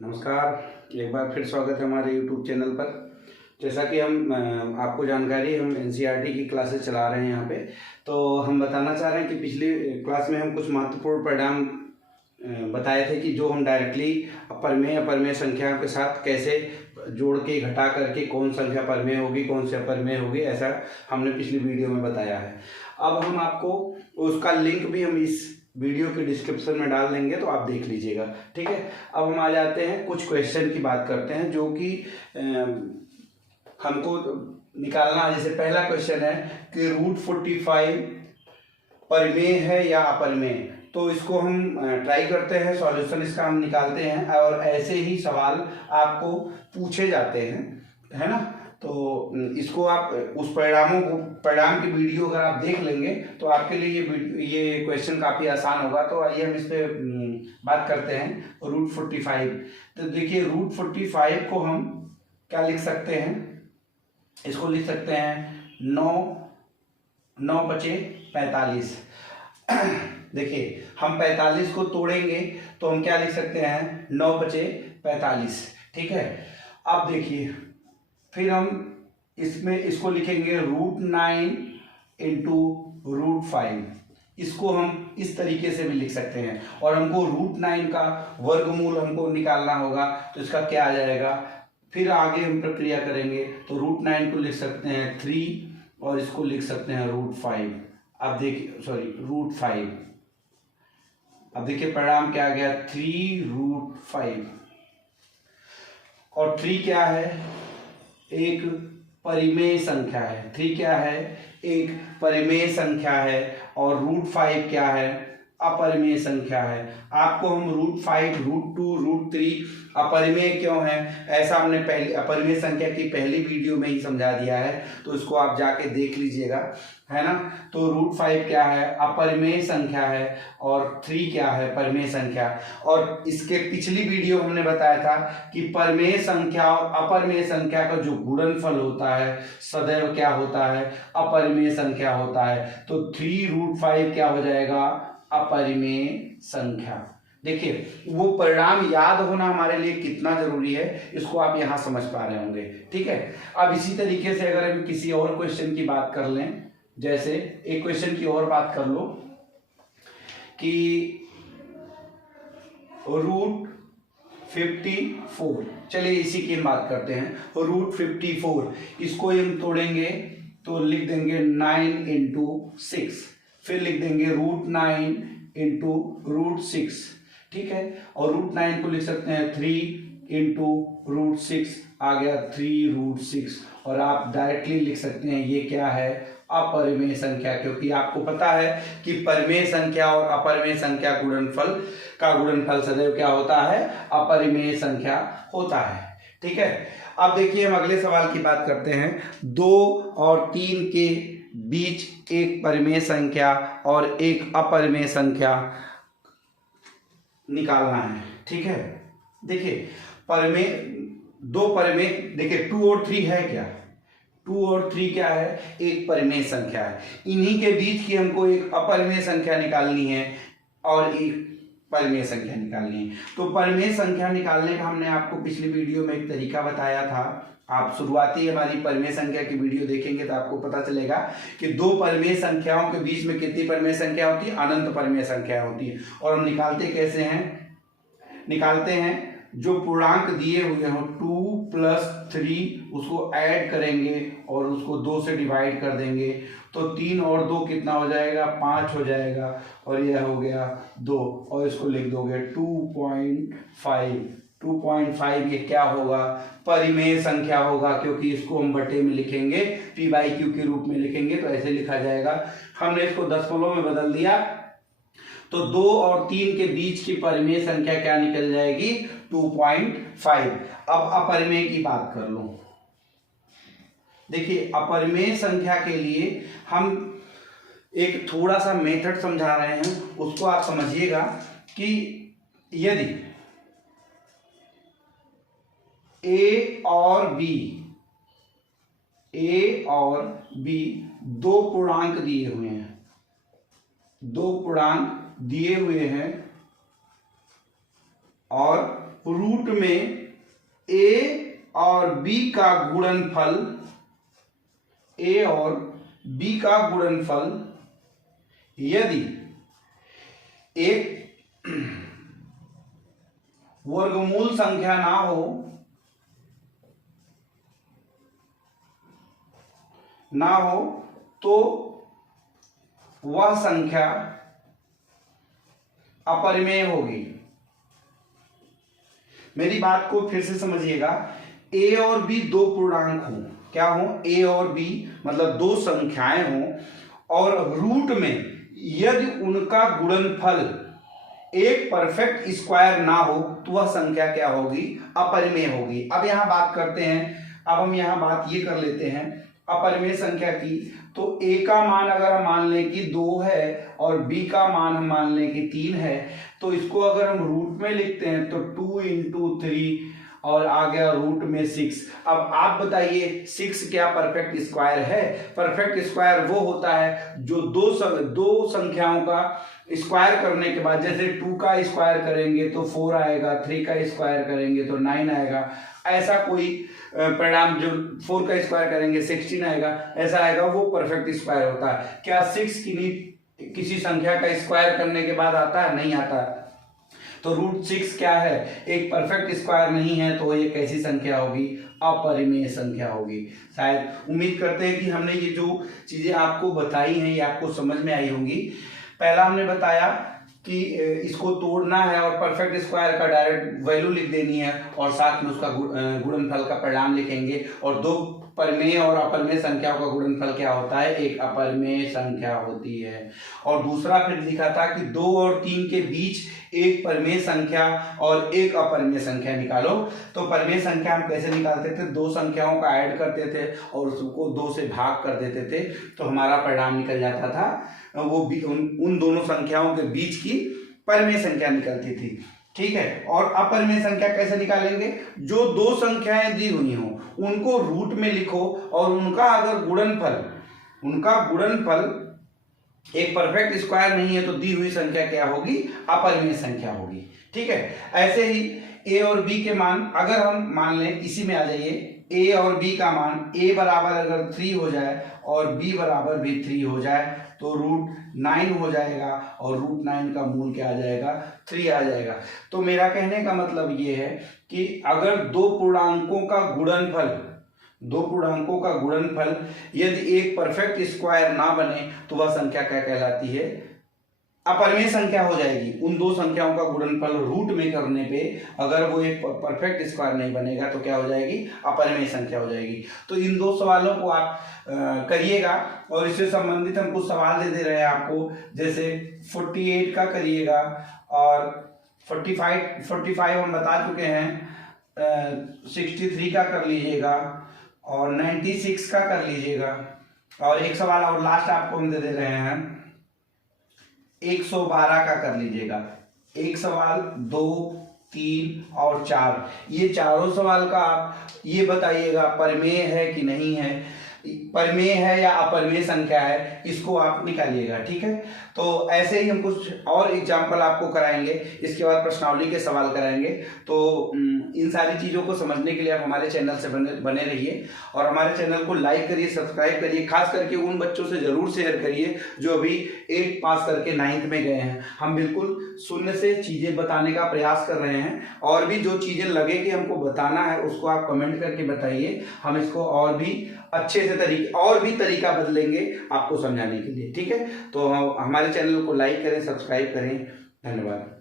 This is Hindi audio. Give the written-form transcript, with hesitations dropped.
नमस्कार, एक बार फिर स्वागत है हमारे YouTube चैनल पर। जैसा कि हम आपको जानकारी, हम NCERT की क्लासेस चला रहे हैं यहाँ पे। तो हम बताना चाह रहे हैं कि पिछली क्लास में हम कुछ महत्वपूर्ण परिणाम बताए थे कि जो हम डायरेक्टली अपरमेय संख्याओं के साथ कैसे जोड़ के घटा करके कौन संख्या परमेय होगी कौन सी अपरमेय होगी, ऐसा हमने पिछली वीडियो में बताया है। अब हम आपको उसका लिंक भी हम इस वीडियो के डिस्क्रिप्शन में डाल देंगे, तो आप देख लीजिएगा, ठीक है। अब हम आ जाते हैं, कुछ क्वेश्चन की बात करते हैं जो कि हमको निकालना है। जैसे पहला क्वेश्चन है कि √45 परमेय है या अपरमेय। तो इसको हम ट्राई करते हैं, सॉल्यूशन इसका हम निकालते हैं और ऐसे ही सवाल आपको पूछे जाते हैं, है ना। तो इसको आप उस परिणाम की वीडियो अगर आप देख लेंगे तो आपके लिए ये क्वेश्चन काफ़ी आसान होगा। तो आइए हम इस पे बात करते हैं √45। तो देखिए √45 को हम क्या लिख सकते हैं, इसको लिख सकते हैं 9 बचे 45। देखिए हम 45 को तोड़ेंगे तो हम क्या लिख सकते हैं, 9 बचे 45, ठीक है। अब देखिए फिर हम इसको लिखेंगे √9 इंटू √5। इसको हम इस तरीके से भी लिख सकते हैं। और हमको √9 का वर्गमूल हमको निकालना होगा, तो इसका क्या आ जाएगा। फिर आगे हम प्रक्रिया करेंगे तो √9 को लिख सकते हैं 3 और इसको लिख सकते हैं √5। अब देखिए √5। अब देखिए परिणाम क्या आ गया, 3√5। और 3 क्या है, एक परिमेय संख्या है। 3 क्या है, एक परिमेय संख्या है। और √5 क्या है, अपरिमेय संख्या है। आपको हम √5, √2, √3 अपरिमेय क्यों है, ऐसा हमने पहले अपरिमेय संख्या की पहली वीडियो में ही समझा दिया है, तो इसको आप जाके देख लीजिएगा, है ना। तो √5 क्या है, अपरिमेय संख्या है। और 3 क्या है, परिमेय संख्या। और इसके पिछली वीडियो हमने बताया था कि परिमेय संख्या और अपरिमेय संख्या का जो गुणनफल होता है सदैव क्या होता है, अपरिमेय संख्या होता है। तो 3√5 क्या हो जाएगा, अपरिमेय संख्या। देखिए वो परिणाम याद होना हमारे लिए कितना जरूरी है, इसको आप यहां समझ पा रहे होंगे, ठीक है। अब इसी तरीके से अगर हम किसी और क्वेश्चन की बात कर लें, जैसे एक क्वेश्चन की और बात कर लो कि √54। चलिए इसी की बात करते हैं, √54। इसको हम तोड़ेंगे तो लिख देंगे 9 इंटू 6। फिर लिख देंगे √9 इंटू √6, ठीक है। और √9 को लिख सकते हैं 3 इंटू √6, आ गया 3√6। और आप डायरेक्टली लिख सकते हैं ये क्या है, अपरिमेय संख्या। क्योंकि आपको पता है कि परिमेय संख्या और अपरिमेय संख्या गुणनफल सदैव क्या होता है, अपरिमेय संख्या होता है, ठीक है। अब देखिए हम अगले सवाल की बात करते हैं। 2 और 3 के बीच एक परिमेय संख्या और एक अपरिमेय संख्या निकालना है, ठीक है। देखिए दो परिमेय, देखिए 2 और 3 है क्या, 2 और 3 क्या है, एक परिमेय संख्या है। इन्हीं के बीच की हमको एक अपरिमेय संख्या निकालनी है और एक परिमेय संख्या निकालनी है। तो परिमेय संख्या निकालने का हमने आपको पिछली वीडियो में एक तरीका बताया था। आप शुरुआती हमारी परिमेय संख्या की वीडियो देखेंगे तो आपको पता चलेगा कि दो परिमेय संख्याओं के बीच में कितनी परिमेय संख्या होती है, अनंत परिमेय संख्या होती है। और हम निकालते कैसे हैं, निकालते हैं जो पूर्णांक दिए हुए हो 2 + 3 उसको ऐड करेंगे और उसको 2 से डिवाइड कर देंगे, तो 3 और 2 कितना हो जाएगा, 5 हो जाएगा। और यह हो गया 2 और इसको लिख दोगे 2.5। 2.5 ये क्या होगा, परिमेय संख्या होगा, क्योंकि इसको हम बटे में लिखेंगे, p/q के रूप में लिखेंगे, तो ऐसे लिखा जाएगा। हमने इसको दशमलव में बदल दिया तो 2 और 3 के बीच की परिमेय संख्या क्या निकल जाएगी, 2.5। अब अपरिमेय की बात कर लो। देखिए अपरिमेय संख्या के लिए हम एक थोड़ा सा मेथड समझा रहे हैं, उसको आप समझिएगा कि यदि ए और बी दो पूर्णांक दिए हुए हैं, और रूट में ए और बी का गुणनफल, ए और बी का गुणनफल यदि एक वर्गमूल संख्या ना हो तो वह संख्या अपरिमेय होगी। मेरी बात को फिर से समझिएगा, ए और बी दो पूर्णांक हों, क्या हो, ए और बी मतलब दो संख्याएं हों और रूट में यदि उनका गुणनफल एक परफेक्ट स्क्वायर ना हो तो वह संख्या क्या होगी, अपरिमेय होगी। अब यहां बात करते हैं, अब हम यहां बात ये कर लेते हैं अपरिमेय संख्या की। तो ए का मान अगर हम मान लें कि 2 है और बी का मान हम मान लें कि 3 है, तो इसको अगर हम रूट में लिखते हैं तो 2 × 3 और आ गया रूट में 6। अब आप बताइए 6 क्या परफेक्ट स्क्वायर है? परफेक्ट स्क्वायर वो होता है जो दो संख्याओं का स्क्वायर करने के बाद, जैसे 2 का स्क्वायर करेंगे तो 4 आएगा, 3 का स्क्वायर करेंगे तो 9 आएगा, ऐसा कोई परिणाम, जो 4 का स्क्वायर करेंगे 16 आएगा, ऐसा आएगा, वो परफेक्ट स्क्वायर होता है। क्या 6 किसी संख्या का स्क्वायर करने के बाद आता है? नहीं आता। तो रूट 6 क्या है, एक परफेक्ट स्क्वायर नहीं है, तो ये कैसी संख्या होगी, अपरिमेय संख्या होगी। शायद उम्मीद करते हैं कि हमने ये जो चीजें आपको बताई हैं ये आपको समझ में आई होंगी। पहला हमने बताया कि इसको तोड़ना है और परफेक्ट स्क्वायर का डायरेक्ट वैल्यू लिख देनी है और साथ में उसका गुणनफल का परिणाम लिखेंगे। और दो परिमेय और अपरिमेय संख्याओं का गुणनफल क्या होता है, एक अपरिमेय संख्या होती है। और दूसरा फिर लिखा था कि 2 और 3 के बीच एक परिमेय संख्या और एक अपरिमेय संख्या निकालो। तो परिमेय संख्या हम कैसे निकालते थे, दो संख्याओं का ऐड करते थे और उसको 2 से भाग कर देते थे तो हमारा परिणाम निकल जाता था, वो उन दोनों संख्याओं के बीच की परिमेय संख्या निकलती थी। ठीक है। और अपरिमेय संख्या कैसे निकालेंगे, जो दो संख्याएं दी हुई हों उनको रूट में लिखो और उनका अगर गुणनफल एक परफेक्ट स्क्वायर नहीं है तो दी हुई संख्या क्या होगी, अपरिमेय संख्या होगी। ठीक है। ऐसे ही ए और बी के मान अगर हम मान लें, इसी में आ जाइए, ए और बी का मान ए बराबर अगर 3 हो जाए और बी बराबर भी 3 हो जाए तो रूट 9 हो जाएगा और रूट 9 का मूल क्या आ जाएगा, 3 आ जाएगा। तो मेरा कहने का मतलब ये है कि अगर दो पूर्णांकों का गुणनफल यदि एक परफेक्ट स्क्वायर ना बने तो वह संख्या क्या कहलाती है, अपरिमेय संख्या हो जाएगी। उन दो संख्याओं का गुणनफल रूट में करने पे अगर वो एक परफेक्ट स्क्वायर नहीं बनेगा तो क्या हो जाएगी, अपरिमेय संख्या हो जाएगी। तो इन दो सवालों को आप करिएगा और इससे संबंधित हम कुछ सवाल दे रहे हैं आपको, जैसे 48 का करिएगा और 45 हम बता चुके हैं, 63 का कर लीजिएगा और 96 का कर लीजिएगा। और एक सवाल और लास्ट आपको हम दे रहे हैं, 112 का कर लीजिएगा। एक सवाल, 2, 3 और 4, ये चारों सवाल का आप ये बताइएगा परिमेय है कि नहीं है, परिमेय है या अपरिमेय संख्या है, इसको आप निकालिएगा। ठीक है। तो ऐसे ही हम कुछ और एग्जाम्पल आपको कराएंगे, इसके बाद प्रश्नावली के सवाल कराएंगे। तो इन सारी चीज़ों को समझने के लिए आप हमारे चैनल से बने रहिए और हमारे चैनल को लाइक करिए, सब्सक्राइब करिए। खास करके उन बच्चों से ज़रूर शेयर करिए जो अभी 8 पास करके 9th में गए हैं। हम बिल्कुल शून्य से चीज़ें बताने का प्रयास कर रहे हैं और भी जो चीज़ें लगे कि हमको बताना है उसको आप कमेंट करके बताइए, हम इसको और भी अच्छे से तरीका बदलेंगे आपको समझाने के लिए। ठीक है। तो हमारे चैनल को लाइक करें, सब्सक्राइब करें। धन्यवाद।